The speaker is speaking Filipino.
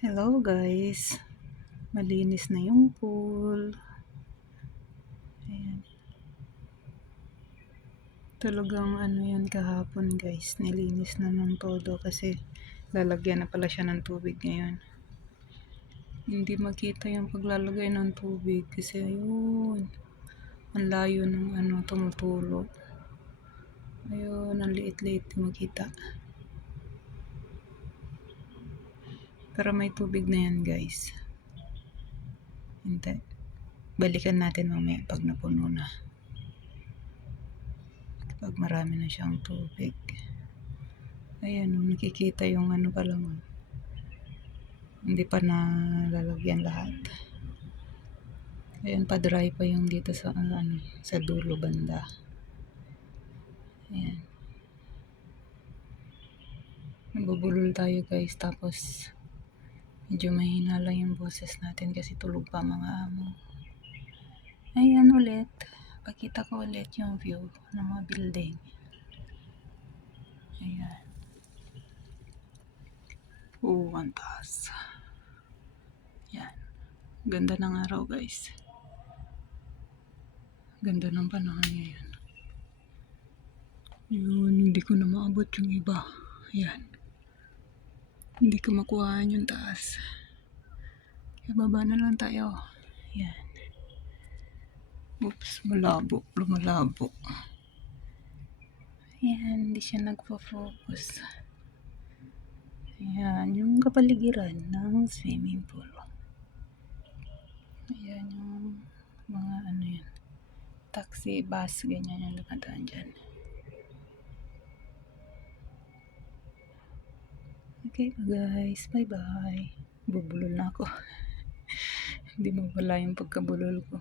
Hello guys, malinis na yung pool. Ayan. Talagang ano yan kahapon guys, nilinis na ng todo kasi lalagyan na pala siya ng tubig ngayon. Hindi makita yung paglalagay ng tubig kasi ayun, ang layo ng tumutulo. Ayun, ang liit-liit yung makita. Pero may tubig na yan guys. Hindi. Balikan natin mamaya pag napuno na. Pag marami na siyang tubig. Ayan, nakikita yung pa lang. Hindi pa nalalagyan lahat. Ayan, pa-dry pa yung dito sa sa dulo banda. Ayan. Nabubulol tayo guys, tapos medyo mahina lang yung boses natin kasi tulog pa mga amo. Ayan ulit. Pakita ko ulit yung view ng mga building. Ayan. Ang taas. Yan. Ganda ng araw guys. Ganda ng panahon ngayon. Yun, hindi ko na maabot yung iba. Ayan. Hindi ko makuhaan yung taas. Kaya baba na lang tayo. Ayan. Oops, malabo. Lumalabo. Ayan, hindi siya nagpo-focus. Ayan, yung kapaligiran ng swimming pool. Ayan yung mga yan. Taxi, bus, ganyan yung nakadaan dyan. Okay guys, bye-bye. Bubulol na ako. Hindi mo pala yung pagkabulol ko.